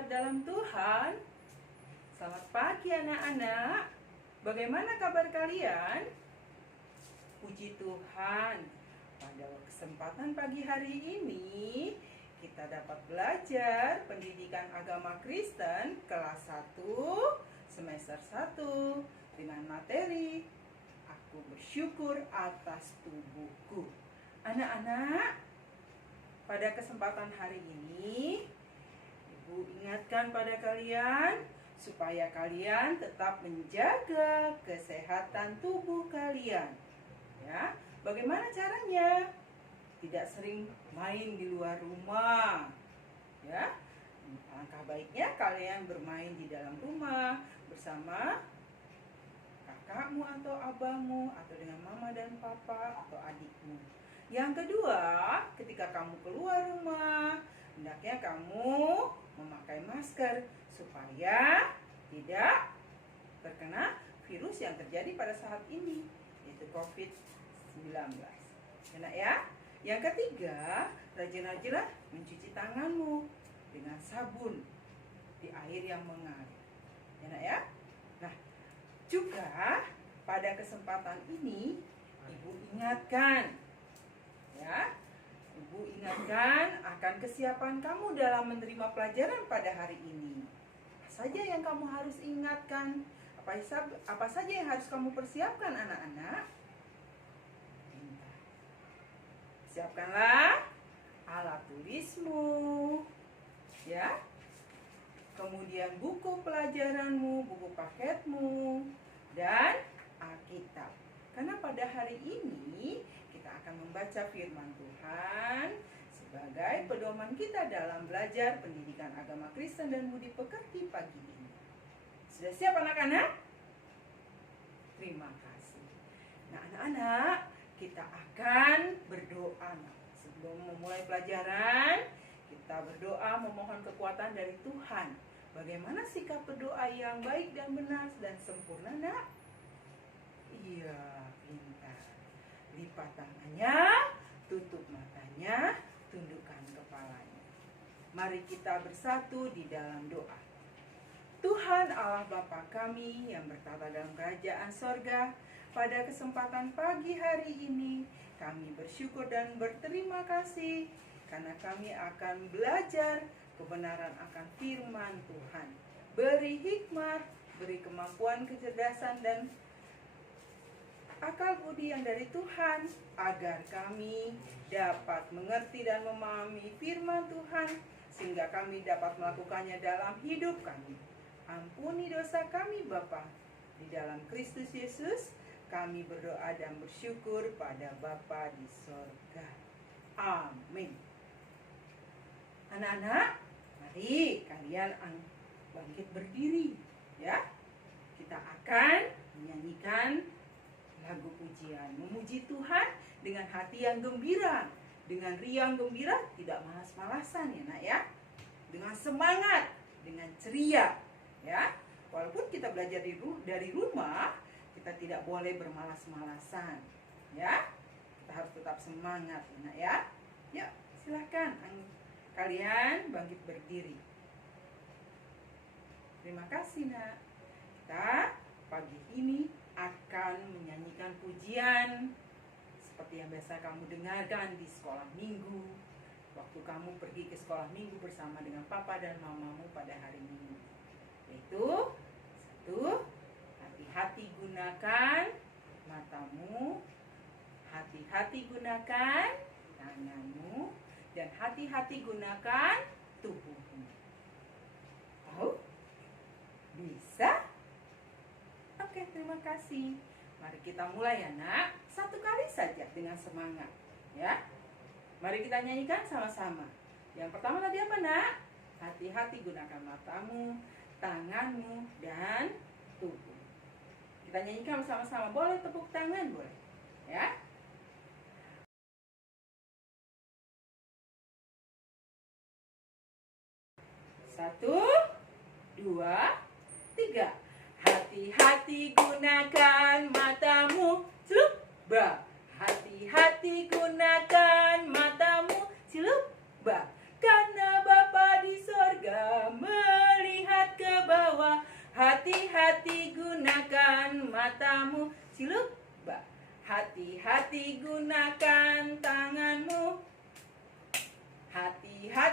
sahabat dalam Tuhan. Selamat pagi anak-anak. Bagaimana kabar kalian? Puji Tuhan, pada kesempatan pagi hari ini kita dapat belajar pendidikan agama Kristen kelas 1 semester 1 dengan materi Aku bersyukur atas tubuhku. Anak-anak, pada kesempatan hari ini Ibu ingatkan pada kalian supaya kalian tetap menjaga kesehatan tubuh kalian. Ya, bagaimana caranya? Tidak sering main di luar rumah. Ya, alangkah baiknya kalian bermain di dalam rumah bersama kakakmu atau abangmu, atau dengan mama dan papa atau adikmu. Yang kedua, ketika kamu keluar rumah, hendaknya kamu memakai masker supaya tidak terkena virus yang terjadi pada saat ini, yaitu COVID-19. Enak ya? Yang ketiga, rajin-rajinlah mencuci tanganmu dengan sabun di air yang mengalir. Enak ya? Nah, juga pada kesempatan ini Ibu ingatkan, ya, Ibu ingatkan akan kesiapan kamu dalam menerima pelajaran pada hari ini. Apa saja yang kamu harus ingatkan? Apa saja yang harus kamu persiapkan anak-anak? Siapkanlah alat tulismu, ya. Kemudian buku pelajaranmu, buku paketmu, dan Alkitab. Karena pada hari ini kita akan membaca firman Tuhan sebagai pedoman kita dalam belajar pendidikan agama Kristen dan budi pekerti pagi ini. Sudah siap anak-anak? Terima kasih. Nah anak-anak, kita akan berdoa. Sebelum memulai pelajaran, kita berdoa memohon kekuatan dari Tuhan. Bagaimana sikap berdoa yang baik dan benar dan sempurna, nak? Iya, pintar. Lipat tangannya, tutup matanya, tundukkan kepalanya. Mari kita bersatu di dalam doa. Tuhan Allah Bapa kami yang bertata dalam kerajaan sorga, pada kesempatan pagi hari ini kami bersyukur dan berterima kasih karena kami akan belajar kebenaran akan firman Tuhan. Beri hikmat, beri kemampuan kecerdasan dan akal budi yang dari Tuhan, agar kami dapat mengerti dan memahami firman Tuhan, sehingga kami dapat melakukannya dalam hidup kami. Ampuni dosa kami Bapa. Di dalam Kristus Yesus kami berdoa dan bersyukur pada Bapa di sorga. Amin. Anak-anak, mari kalian bangkit berdiri, ya. Kita akan menyanyikan lagu pujian, memuji Tuhan dengan hati yang gembira, dengan riang gembira, tidak malas-malasan ya nak ya, dengan semangat, dengan ceria, ya. Walaupun kita belajar dari rumah, kita tidak boleh bermalas-malasan, ya. Kita harus tetap semangat ya nak ya. Yuk, silahkan kalian bangkit berdiri. Terima kasih nak. Kita pagi ini akan menyanyikan pujian seperti yang biasa kamu dengarkan di sekolah minggu, waktu kamu pergi ke sekolah minggu bersama dengan papa dan mamamu pada hari Minggu. Yaitu 1, hati-hati gunakan matamu, hati-hati gunakan tanganmu, dan hati-hati gunakan tubuhmu. Tahu? Bisa? Oke, terima kasih. Mari kita mulai ya nak. 1 kali saja dengan semangat, ya. Mari kita nyanyikan sama-sama. Yang pertama tadi apa nak? Hati-hati gunakan matamu, tanganmu, dan tubuh. Kita nyanyikan bersama-sama. Boleh tepuk tangan, boleh, ya. Satu, 2, 3. Hati-hati gunakan matamu, celup, ba. Hati-hati gunakan matamu, celup, ba. Karena Bapa di sorga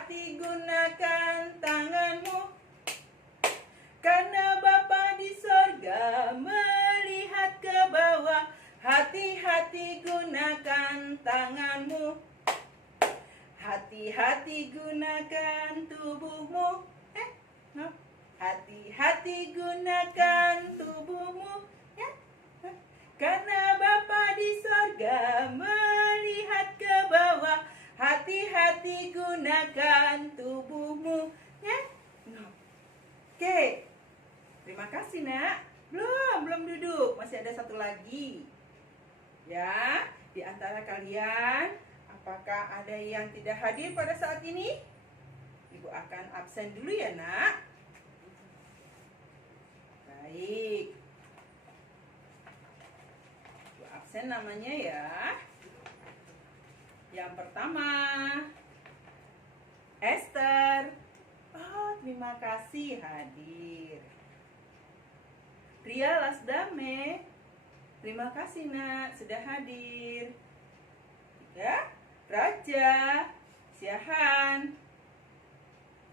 hati-hati gunakan tanganmu, karena Bapa di sorga melihat ke bawah. Hati-hati gunakan tanganmu, hati-hati gunakan tubuhmu. Hati-hati gunakan tubuhmu, ya. Karena Bapa di sorga melihat ke bawah. Hati-hati gunakan tubuhmu, ya. Oke. Terima kasih, Nak. Belum duduk. Masih ada satu lagi. Ya, di antara kalian, apakah ada yang tidak hadir pada saat ini? Ibu akan absen dulu ya, Nak. Baik. Ibu absen namanya ya. Yang pertama, Esther. Oh, terima kasih hadir. Ria Lasdame. Terima kasih, Nak, sudah hadir. Ya, Raja Siahan.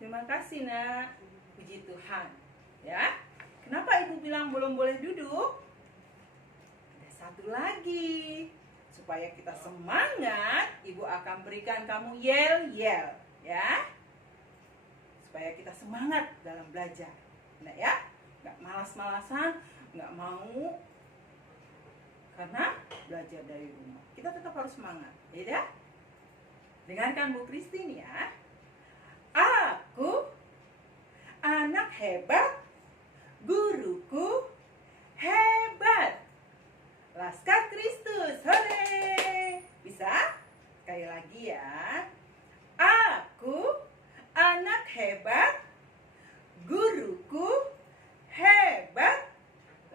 Terima kasih, Nak. Puji Tuhan. Ya. Kenapa Ibu bilang belum boleh duduk? Ada satu lagi. Supaya kita semangat, Ibu akan berikan kamu yel-yel, ya. Supaya kita semangat dalam belajar. Nah, ya. Nggak malas-malasan, nggak mau karena belajar dari rumah. Kita tetap harus semangat, ya. Dengarkan Bu Christine ya. Aku anak hebat, guruku hebat. Laskar Kristus, hore! Bisa? Sekali lagi ya. Aku anak hebat, guruku hebat.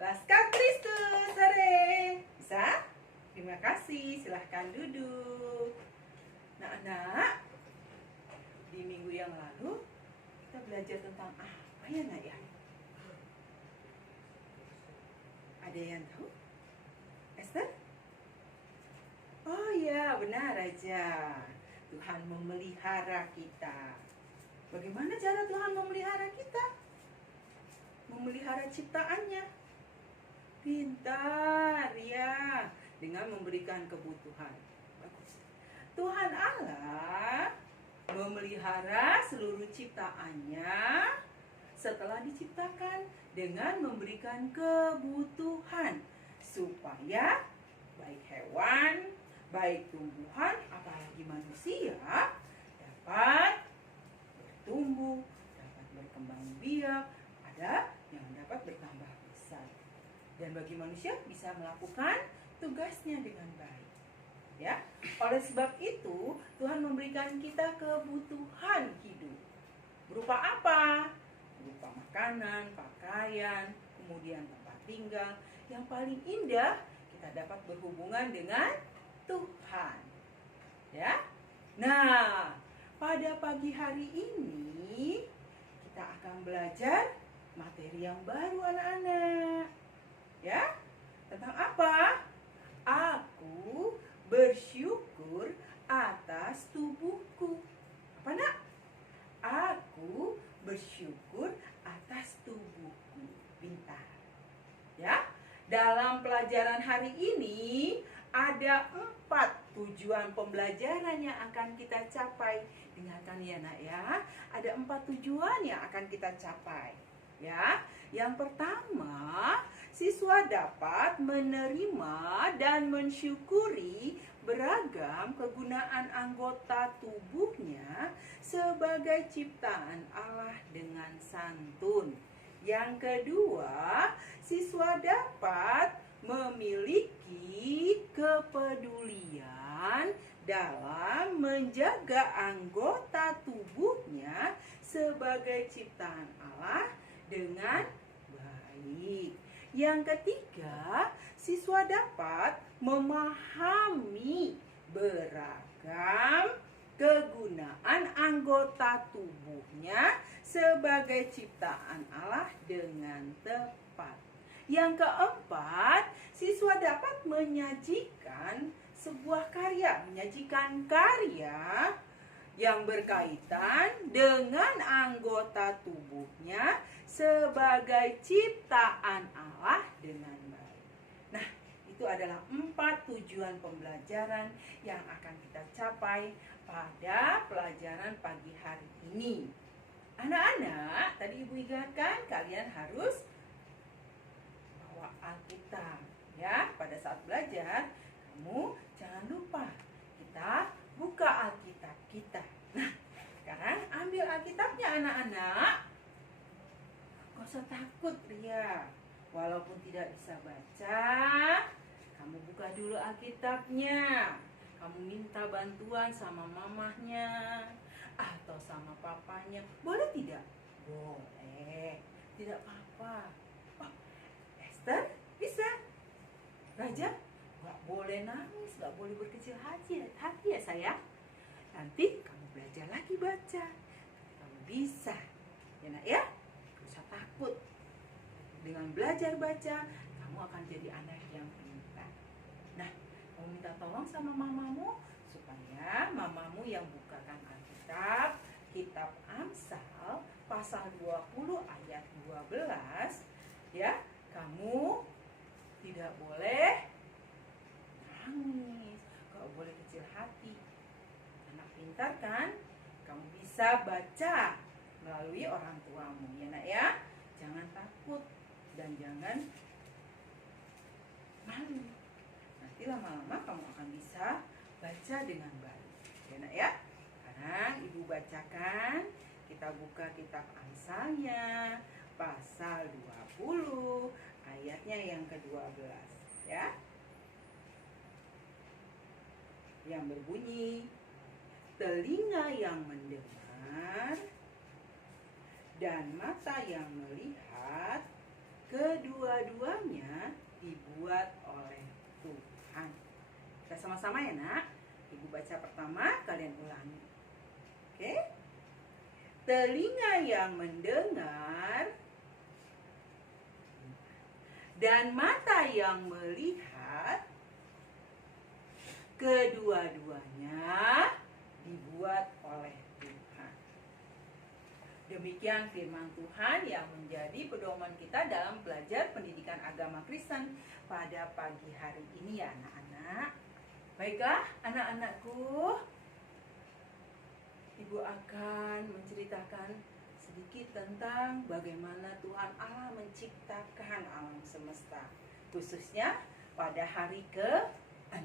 Laskar Kristus, hore! Bisa? Terima kasih, silahkan duduk. Nah, anak, di minggu yang lalu kita belajar tentang apa ya, Nak ya? Ada yang tahu? Esther? Oh ya, benar aja. Tuhan memelihara kita. Bagaimana cara Tuhan memelihara kita? Memelihara ciptaannya. Pintar ya, dengan memberikan kebutuhan. Bagus. Tuhan Allah memelihara seluruh ciptaannya setelah diciptakan dengan memberikan kebutuhan supaya baik hewan, baik tumbuhan, apalagi manusia dapat bertumbuh, dapat berkembang biak, ada yang dapat bertambah besar. Dan bagi manusia bisa melakukan tugasnya dengan baik. Ya, oleh sebab itu Tuhan memberikan kita kebutuhan hidup. Berupa apa? Berupa makanan, pakaian, kemudian tempat tinggal. Yang paling indah, kita dapat berhubungan dengan Tuhan. Ya. Nah, pada pagi hari ini kita akan belajar materi yang baru, anak-anak. Ya. Tentang apa? Aku bersyukur atas tubuhku. Apa, Nak? Aku bersyukur atas tubuhku. Pintar. Ya. Dalam pelajaran hari ini ada 4 tujuan pembelajaran yang akan kita capai. Dengarkan ya, Nak ya. Ada 4 tujuan yang akan kita capai. Ya. Yang pertama, siswa dapat menerima dan mensyukuri beragam kegunaan anggota tubuhnya sebagai ciptaan Allah dengan santun. Yang kedua, siswa dapat memiliki kepedulian dalam menjaga anggota tubuhnya sebagai ciptaan Allah dengan baik. Yang ketiga, siswa dapat memahami beragam kegunaan anggota tubuhnya sebagai ciptaan Allah dengan tepat. Yang keempat, siswa dapat menyajikan sebuah karya, yang berkaitan dengan anggota tubuhnya sebagai ciptaan Allah dengan baik. Nah, itu adalah 4 tujuan pembelajaran yang akan kita capai pada pelajaran pagi hari ini. Anak-anak, tadi Ibu ingatkan kalian harus bawa Alkitab. Ya, pada saat belajar, kamu jangan lupa kita buka Alkitab kita. Nah, sekarang ambil Alkitabnya anak-anak. Gak usah takut Ria. Walaupun tidak bisa baca, kamu buka dulu Alkitabnya. Kamu minta bantuan sama mamahnya atau sama papanya. Boleh tidak? Boleh. Tidak apa-apa. Oh, Esther bisa. Raja, gak boleh nangis, gak boleh berkecil hati ya sayang. Nanti kamu belajar lagi baca. Kamu bisa. Ya nak ya? Gak usah takut. Dengan belajar baca, kamu akan jadi anak yang pintar. Nah, kamu minta tolong sama mamamu supaya mamamu yang bukakan Alkitab, kitab Amsal pasal 20 ayat 12, ya. Kamu tidak boleh nangis, gak boleh kecil hati. Anak pintar kan? Kamu bisa baca melalui orang tuamu, ya nak ya. Jangan takut dan jangan malu. Nanti lama-lama kamu akan bisa baca dengan baik, ya nak ya. Sekarang Ibu bacakan, kita buka kitab Amsalnya pasal 20 ayatnya yang ke-12 ya. Yang berbunyi, telinga yang mendengar dan mata yang melihat, kedua-duanya dibuat oleh Tuhan. Kita sama-sama ya nak. Ibu baca pertama, kalian ulangi. Oke? Telinga yang mendengar dan mata yang melihat, kedua-duanya dibuat oleh Tuhan. Demikian firman Tuhan yang menjadi pedoman kita dalam belajar pendidikan agama Kristen pada pagi hari ini ya anak-anak. Baiklah anak-anakku, Ibu akan menceritakan sedikit tentang bagaimana Tuhan Allah menciptakan alam semesta, khususnya pada hari ke-6.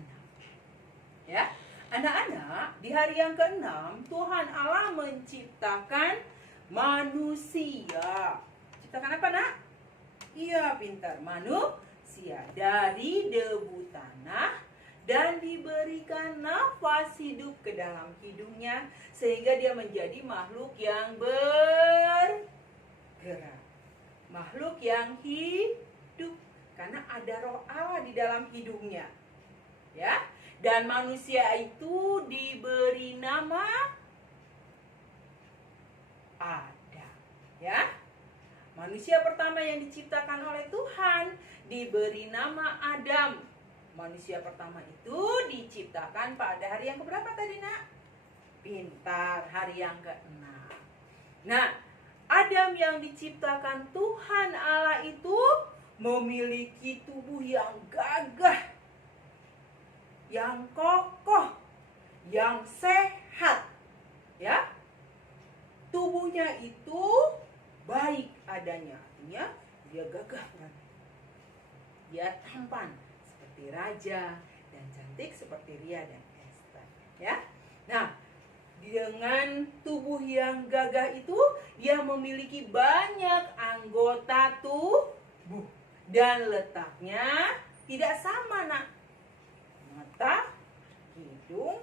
Ya, anak-anak, di hari yang ke-6 Tuhan Allah menciptakan manusia. Ciptakan apa nak? Iya pintar, manusia dari debu tanah dan diberikan nafas hidup ke dalam hidungnya sehingga dia menjadi makhluk yang bergerak, makhluk yang hidup karena ada roh Allah di dalam hidungnya, ya. Dan manusia itu diberi nama Adam, ya. Manusia pertama yang diciptakan oleh Tuhan diberi nama Adam. Manusia pertama itu diciptakan pada hari yang keberapa tadi nak? Pintar, hari yang ke-6. Nah, Adam yang diciptakan Tuhan Allah itu memiliki tubuh yang gagah, yang kokoh, yang sehat, ya. Tubuhnya itu baik adanya, artinya dia gagah kan, dia tampan seperti raja dan cantik seperti Ria dan Esther, ya. Nah, dengan tubuh yang gagah itu dia memiliki banyak anggota tubuh dan letaknya tidak sama nak. Mata, hidung,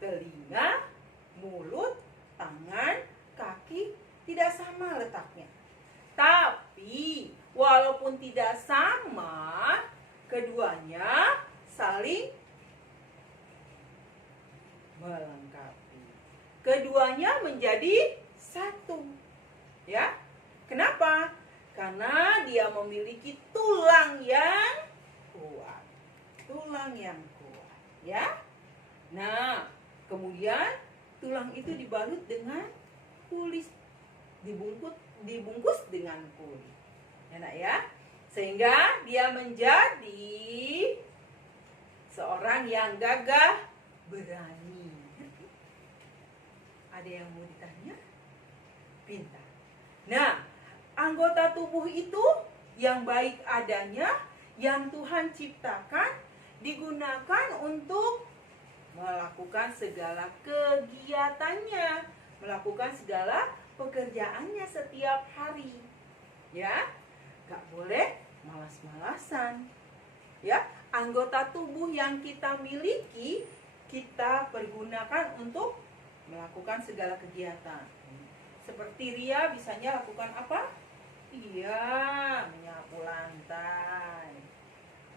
telinga, mulut, tangan, kaki tidak sama letaknya. Tapi walaupun tidak sama, keduanya saling melengkapi. Keduanya menjadi satu. Ya. Kenapa? Karena dia memiliki tulang yang kuat. Tulang yang kuat, ya. Nah, kemudian tulang itu dibalut dengan kulit, dibungkus dengan kulit. Enak ya? Sehingga dia menjadi seorang yang gagah berani. Ada yang mau ditanya? Pintar. Nah, anggota tubuh itu yang baik adanya, yang Tuhan ciptakan, digunakan untuk melakukan segala kegiatannya, melakukan segala pekerjaannya setiap hari. Ya, gak boleh malas-malasan. Ya, anggota tubuh yang kita miliki, kita pergunakan untuk melakukan segala kegiatan. Seperti Ria bisanya lakukan apa? Iya, menyapu lantai.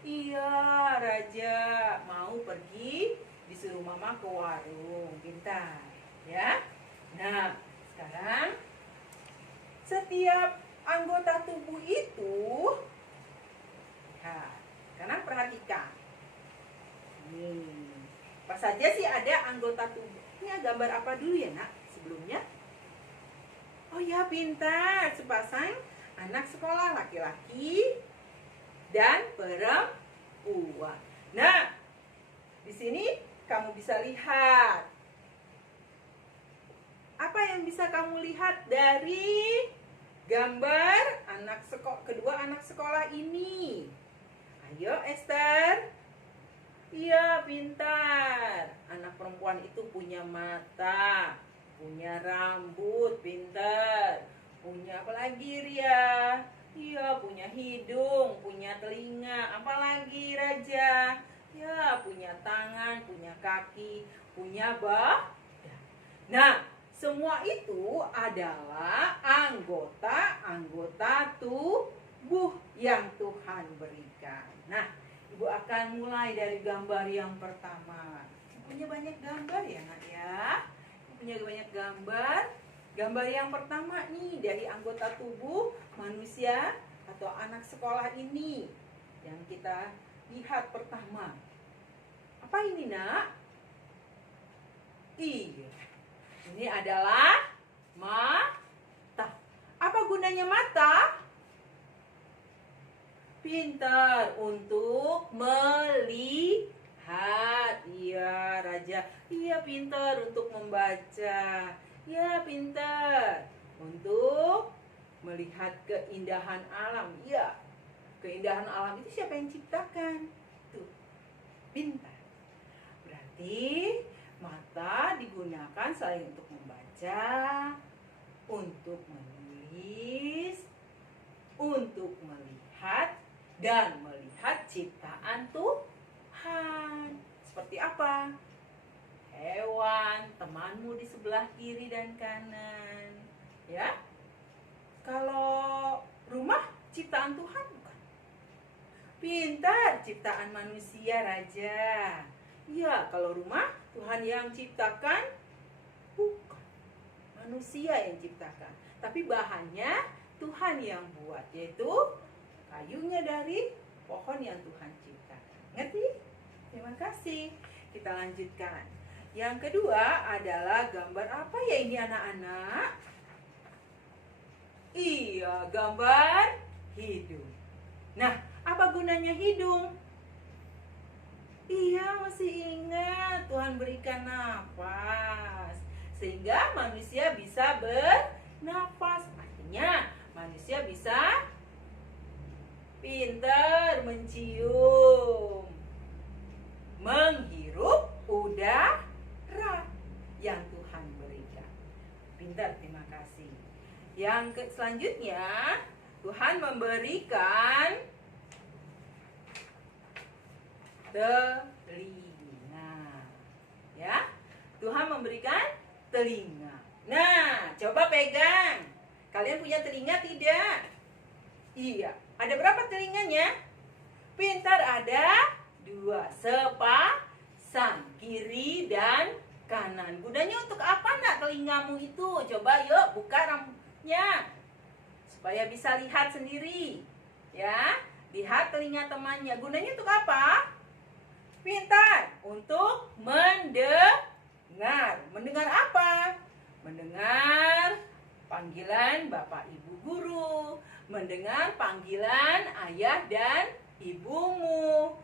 Iya, Raja mau pergi, disuruh mama ke warung. Pintar, ya. Nah, sekarang setiap anggota tubuh itu, nah, sekarang perhatikan. Nih, apa saja sih ada anggota tubuh? Ini gambar apa dulu ya, Nak? Sebelumnya? Oh ya, pintar. Sepasang anak sekolah laki-laki dan perempuan. Nah, di sini kamu bisa lihat. Apa yang bisa kamu lihat dari gambar kedua anak sekolah ini? Ayo, Esther. Iya, pintar. Anak perempuan itu punya mata, punya rambut, pintar. Punya apa lagi, Ria? Iya, punya hidung, punya telinga. Apa lagi, Raja? Ya, punya tangan, punya kaki, punya badan. Nah, semua itu adalah anggota tubuh yang Tuhan berikan. Nah, Ibu akan mulai dari gambar yang pertama. Punya banyak gambar ya, Nak ya? Punya banyak gambar. Gambar yang pertama nih dari anggota tubuh manusia atau anak sekolah ini yang kita lihat pertama. Apa ini, Nak? Iya. Ini adalah mata. Apa gunanya mata? Pintar, untuk melihat. Iya, Raja. Iya, pintar untuk membaca. Iya, pintar untuk melihat keindahan alam. Iya, keindahan alam itu siapa yang ciptakan? Tuh, pintar. Berarti mata digunakan selain untuk membaca, untuk menulis, untuk melihat, dan melihat ciptaan Tuhan. Seperti apa? Hewan, temanmu di sebelah kiri dan kanan. Ya. Kalau rumah ciptaan Tuhan bukan? Pintar, ciptaan manusia, Raja. Ya, kalau rumah Tuhan yang ciptakan bukan. Manusia yang ciptakan. Tapi bahannya Tuhan yang buat, yaitu kayunya dari pohon yang Tuhan ciptakan. Ngerti? Terima kasih. Kita lanjutkan. Yang kedua adalah gambar apa ya ini, anak-anak? Iya, gambar hidung. Nah, apa gunanya hidung? Iya, masih ingat Tuhan berikan napas sehingga manusia bisa bernafas. Artinya manusia bisa pintar mencium, menghirup udara yang Tuhan berikan. Pintar, terima kasih. Yang selanjutnya, Tuhan memberikan telinga. Ya, Tuhan memberikan telinga. Nah, coba pegang. Kalian punya telinga tidak? Iya. Ada berapa telinganya? Pintar, ada 2. Sepasang, kiri dan kanan. Gunanya untuk apa, Nak, telingamu itu? Coba yuk buka rambutnya supaya bisa lihat sendiri. Ya, lihat telinga temannya. Gunanya untuk apa? Pintar, untuk mendengar. mendengar. Mendengar apa? Mendengar panggilan Bapak Ibu guru, mendengar panggilan ayah dan ibumu.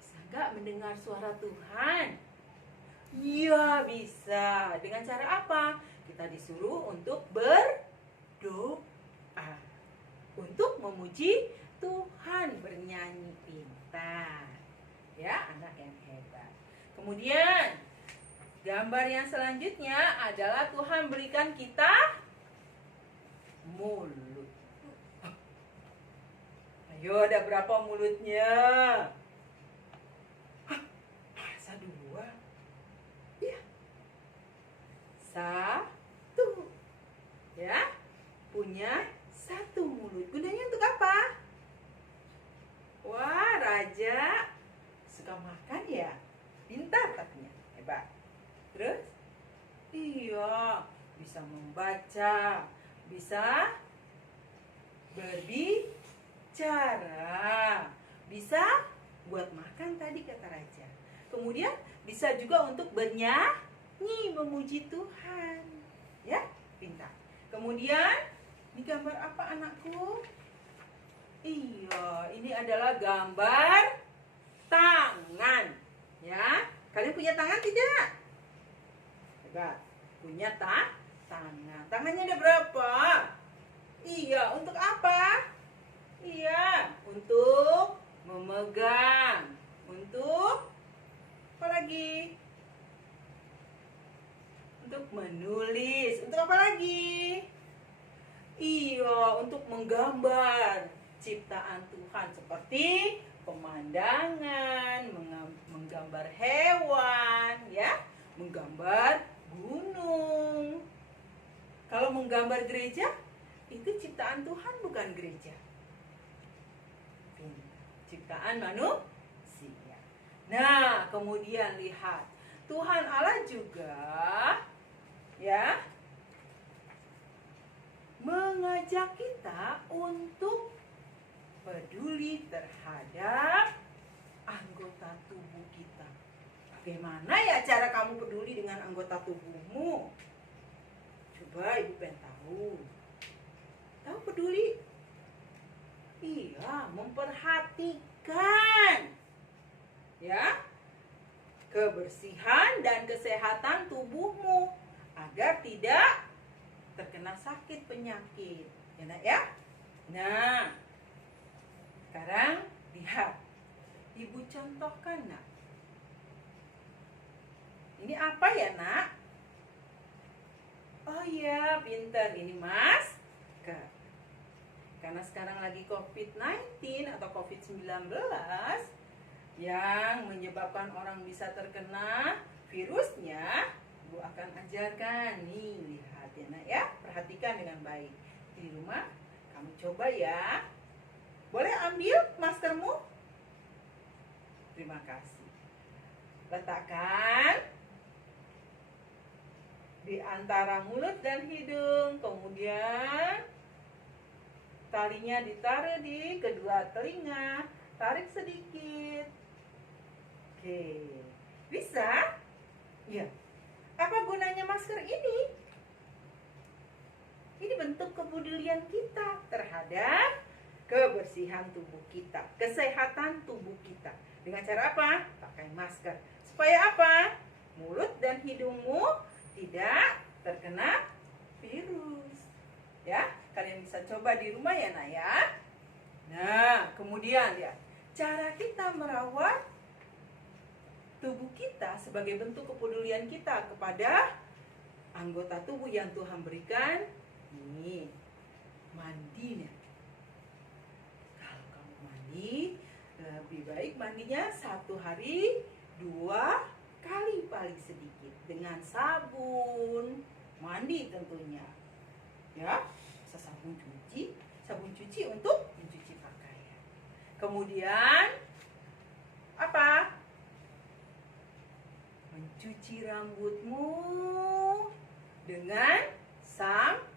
Bisa nggak mendengar suara Tuhan? Iya, bisa. Dengan cara apa? Kita disuruh untuk berdoa, untuk memuji Tuhan, bernyanyi pintar. Ya, anak yang hebat. Kemudian gambar yang selanjutnya adalah Tuhan berikan kita mulut. Ayo, ada berapa mulutnya? Masa dua? Ya. Satu. Ya, punya satu mulut. Gunanya untuk apa? Wah, raja suka makan ya? Pintar katanya, hebat. Terus? Iya, bisa membaca, bisa berbicara, bisa buat makan tadi kata raja. Kemudian bisa juga untuk bernyanyi, memuji Tuhan. Ya, pintar. Kemudian, ini gambar apa anakku? Iya, ini adalah gambar tangan. Ya, kalian punya tangan tidak? Hebat. Punya tangan. Tangannya ada berapa? Iya, untuk apa? Iya, untuk memegang. Untuk apa lagi? Untuk menulis. Untuk apa lagi? Iya, untuk menggambar ciptaan Tuhan seperti pemandangan, menggambar hewan, ya, menggambar gunung. Kalau menggambar gereja, itu ciptaan Tuhan bukan gereja. Ciptaan manusia. Nah, kemudian lihat, Tuhan Allah juga ya mengajak kita untuk peduli terhadap anggota tubuh kita. Bagaimana ya cara kamu peduli dengan anggota tubuhmu? Coba Ibu pengen tahu. Tahu peduli? Iya, memperhatikan ya kebersihan dan kesehatan tubuhmu agar tidak terkena sakit penyakit. Ya, Nak ya? Nah, sekarang lihat. Ibu contohkan, Nak. Ini apa ya, Nak? Oh iya, pintar. Ini masker. Karena sekarang lagi COVID-19 atau COVID-19 yang menyebabkan orang bisa terkena virusnya, Ibu akan ajarkan. Nih, lihat ya, Nak ya. Perhatikan dengan baik. Di rumah, kamu coba ya. Boleh ambil maskermu? Terima kasih. Letakkan di antara mulut dan hidung. Kemudian talinya ditaruh di kedua telinga. Tarik sedikit. Oke. Bisa? Ya. Apa gunanya masker ini? Ini bentuk kepedulian kita terhadap kebersihan tubuh kita, kesehatan tubuh kita. Dengan cara apa? Pakai masker. Supaya apa? Mulut dan hidungmu tidak terkena virus. Ya, kalian bisa coba di rumah ya, Nak ya. Nah, kemudian ya, cara kita merawat tubuh kita sebagai bentuk kepedulian kita kepada anggota tubuh yang Tuhan berikan. Nih, mandinya. Kalau kamu mandi, lebih baik mandinya 1 hari 2 kali paling sedikit dengan sabun mandi tentunya. Ya, sabun cuci untuk mencuci pakaian. Kemudian apa? Mencuci rambutmu dengan sampo.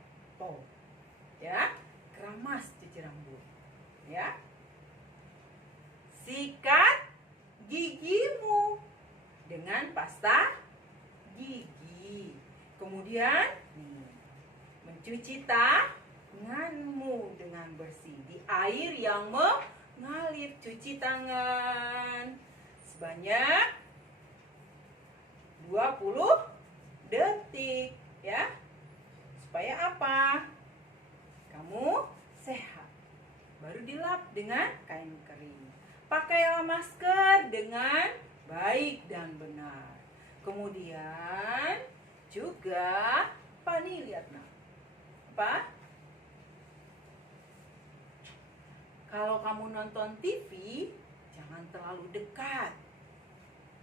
Ya, keramas cuci rambut. Ya. Sikat gigimu dengan pasta gigi. Kemudian mencuci tanganmu dengan bersih di air yang mengalir. Cuci tangan sebanyak 20 detik ya. Supaya apa? Kamu sehat. Baru dilap dengan kain kering. Pakailah masker dengan baik dan benar. Kemudian juga apa nih, lihat nah. Apa? Kalau kamu nonton TV, jangan terlalu dekat.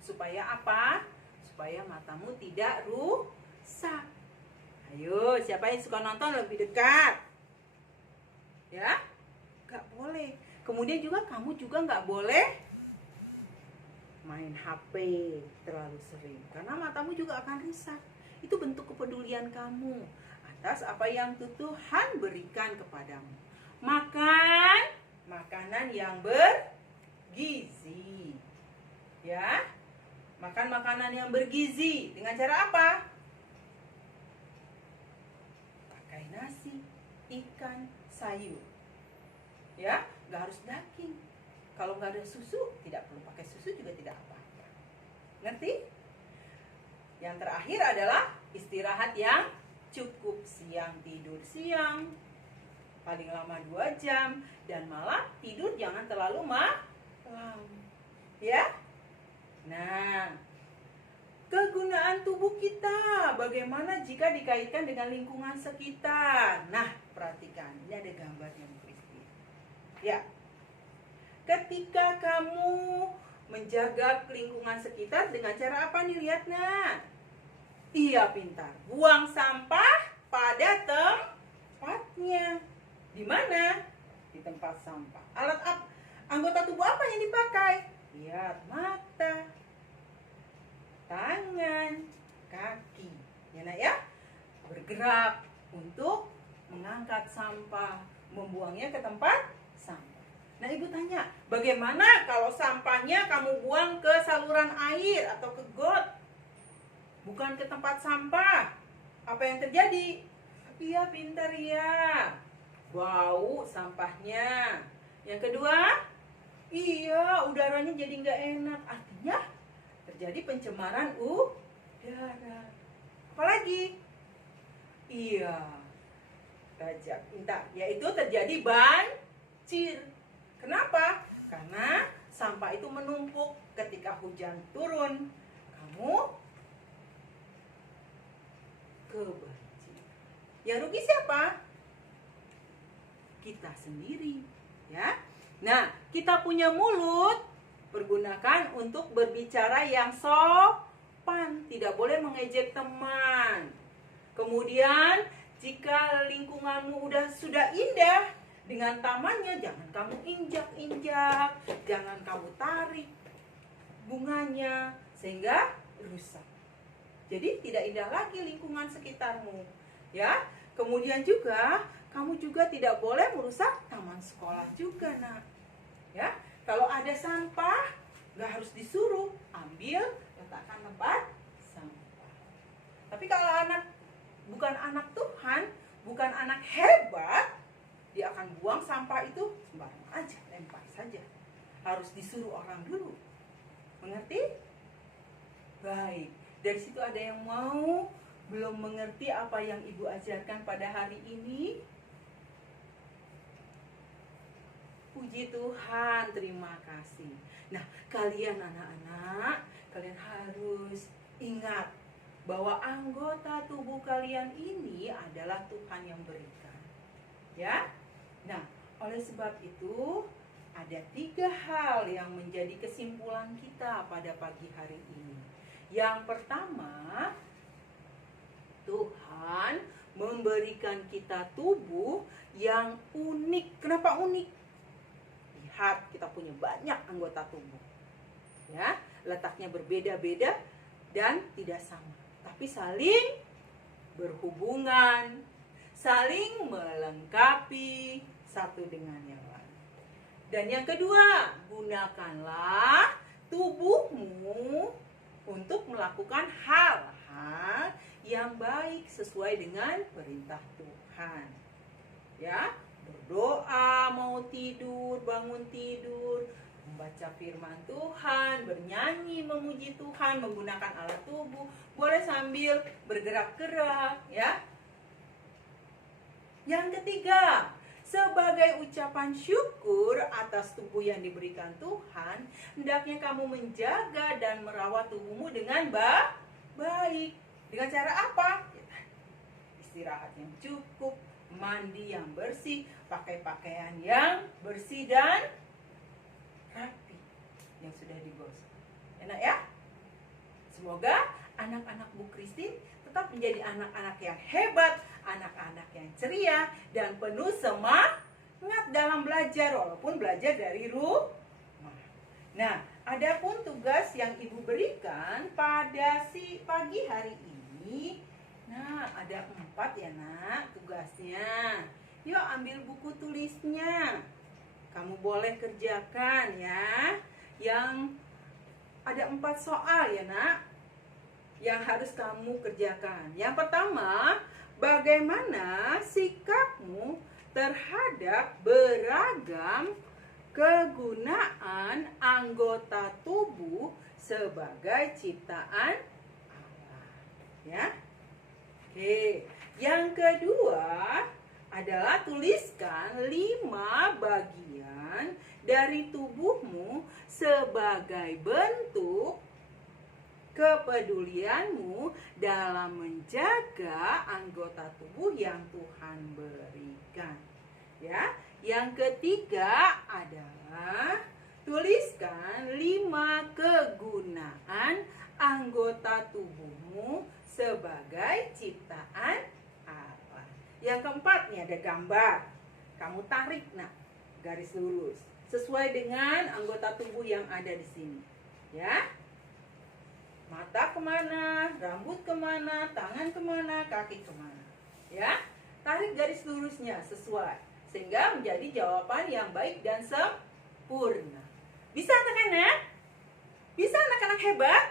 Supaya apa? Supaya matamu tidak rusak. Ayo, siapa yang suka nonton lebih dekat? Ya? Gak boleh. Kemudian juga kamu juga gak boleh main HP terlalu sering, karena matamu juga akan rusak. Itu bentuk kepedulian kamu atas apa yang Tuhan berikan kepadamu. Makan makanan yang bergizi. Ya, makan makanan yang bergizi dengan cara apa? Pakai nasi, ikan, sayur. Ya, nggak harus daging. Kalau nggak ada susu, tidak perlu pakai susu juga tidak apa-apa. Ngerti? Yang terakhir adalah istirahat yang cukup. Siang tidur siang, paling lama 2 jam. Dan malam tidur jangan terlalu malam. Ya? Nah, kegunaan tubuh kita bagaimana jika dikaitkan dengan lingkungan sekitar? Nah, perhatikan, ini ada gambarnya Kristi. Ya, ketika kamu menjaga lingkungan sekitar dengan cara apa nih, lihat nah. Iya, pintar. Buang sampah pada tempatnya. Di mana? Di tempat sampah. Anggota tubuh apa yang dipakai? Lihat, mata, tangan, kaki. Ya nak ya? Bergerak untuk mengangkat sampah, membuangnya ke tempat sampah. Nah, ibu tanya, bagaimana kalau sampahnya kamu buang ke saluran air atau ke got? Bukan ke tempat sampah. Apa yang terjadi? Iya, pintar ya. Bau sampahnya. Yang kedua, iya, udaranya jadi nggak enak. Artinya terjadi pencemaran udara. Apalagi? Iya, yaitu terjadi banjir. Kenapa? Karena sampah itu menumpuk ketika hujan turun. Kamu kebanjir. Yang rugi siapa? Kita sendiri, ya. Nah, kita punya mulut, pergunakan untuk berbicara yang sopan. Tidak boleh mengejek teman. Kemudian, jika lingkunganmu sudah indah dengan tamannya, jangan kamu injak-injak, jangan kamu tarik bunganya sehingga rusak. Jadi tidak indah lagi lingkungan sekitarmu, ya. Kemudian juga kamu juga tidak boleh merusak taman sekolah juga, nak. Ya, kalau ada sampah nggak harus disuruh ambil, letakkan tempat sampah. Tapi kalau bukan anak Tuhan, bukan anak hebat, dia akan buang sampah itu sembarangan aja, lempar saja. Harus disuruh orang dulu. Mengerti? Baik. Dari situ ada yang belum mengerti apa yang ibu ajarkan pada hari ini? Puji Tuhan, terima kasih. Nah, kalian anak-anak, kalian harus ingat bahwa anggota tubuh kalian ini adalah Tuhan yang berikan. Ya? Nah, oleh sebab itu ada 3 hal yang menjadi kesimpulan kita pada pagi hari ini. Yang pertama, Tuhan memberikan kita tubuh yang unik. Kenapa unik? Lihat, kita punya banyak anggota tubuh. Ya, letaknya berbeda-beda dan tidak sama, tapi saling berhubungan, saling melengkapi satu dengan yang lain. Dan yang kedua, gunakanlah tubuhmu untuk melakukan hal-hal hal yang baik sesuai dengan perintah Tuhan. Ya, berdoa, mau tidur, bangun tidur, membaca firman Tuhan, bernyanyi, memuji Tuhan, menggunakan alat tubuh, boleh sambil bergerak-gerak, ya. Yang ketiga, sebagai ucapan syukur atas tubuh yang diberikan Tuhan, hendaknya kamu menjaga dan merawat tubuhmu dengan baik. Dengan cara apa? Istirahat yang cukup, mandi yang bersih, pakai pakaian yang bersih dan rapi yang sudah digosok. Enak ya? Semoga anak-anak Bu Christine tetap menjadi anak-anak yang hebat, anak-anak yang ceria dan penuh semangat dalam belajar walaupun belajar dari rumah. Nah, adapun tugas yang Ibu berikan pada pagi hari ini, nah ada 4 ya nak tugasnya. Yuk ambil buku tulisnya. Kamu boleh kerjakan ya. Yang ada 4 soal ya nak, yang harus kamu kerjakan. Yang pertama, bagaimana sikapmu terhadap beragam kegunaan anggota tubuh sebagai ciptaan Allah. Ya. Oke. Yang kedua adalah tuliskan 5 bagian dari tubuhmu sebagai bentuk kepedulianmu dalam menjaga anggota tubuh yang Tuhan berikan. Ya, yang ketiga adalah tuliskan 5 kegunaan anggota tubuhmu sebagai ciptaan Allah. Yang keempat nih ada gambar. Kamu tarik nak garis lurus sesuai dengan anggota tubuh yang ada di sini. Ya. Mata kemana, rambut kemana, tangan kemana, kaki kemana. Ya, tarik garis lurusnya sesuai sehingga menjadi jawaban yang baik dan sempurna. Bisa anak-anak? Bisa anak-anak hebat?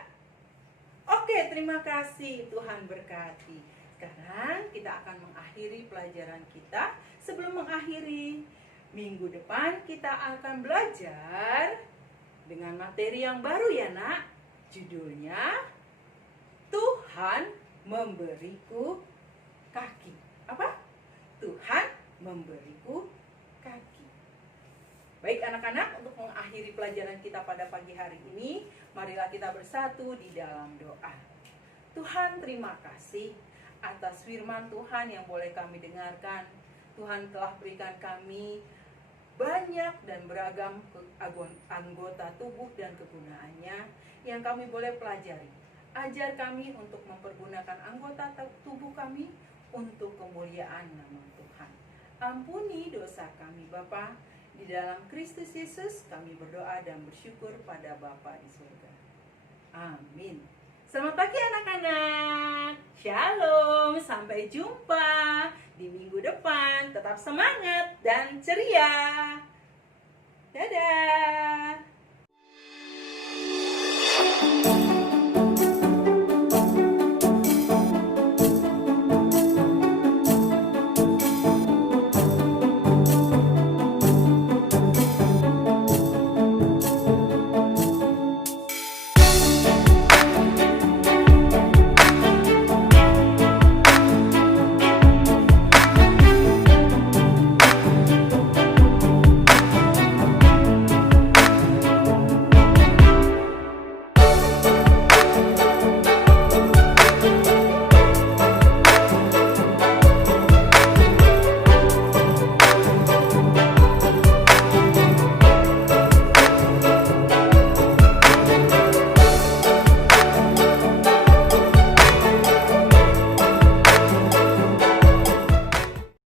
Oke, terima kasih. Tuhan berkati. Sekarang kita akan mengakhiri pelajaran kita. Sebelum mengakhiri, minggu depan kita akan belajar dengan materi yang baru ya nak. Judulnya Tuhan memberiku kaki. Apa? Tuhan memberiku kaki. Baik anak-anak, untuk mengakhiri pelajaran kita pada pagi hari ini, marilah kita bersatu di dalam doa. Tuhan, terima kasih atas firman Tuhan yang boleh kami dengarkan. Tuhan telah berikan kami banyak dan beragam anggota tubuh dan kegunaannya yang kami boleh pelajari. Ajar kami untuk mempergunakan anggota tubuh kami untuk kemuliaan nama Tuhan. Ampuni dosa kami Bapa. Di dalam Kristus Yesus kami berdoa dan bersyukur pada Bapa di surga. Amin. Selamat pagi anak-anak. Shalom. Sampai jumpa di minggu depan. Tetap semangat dan ceria. Dadah.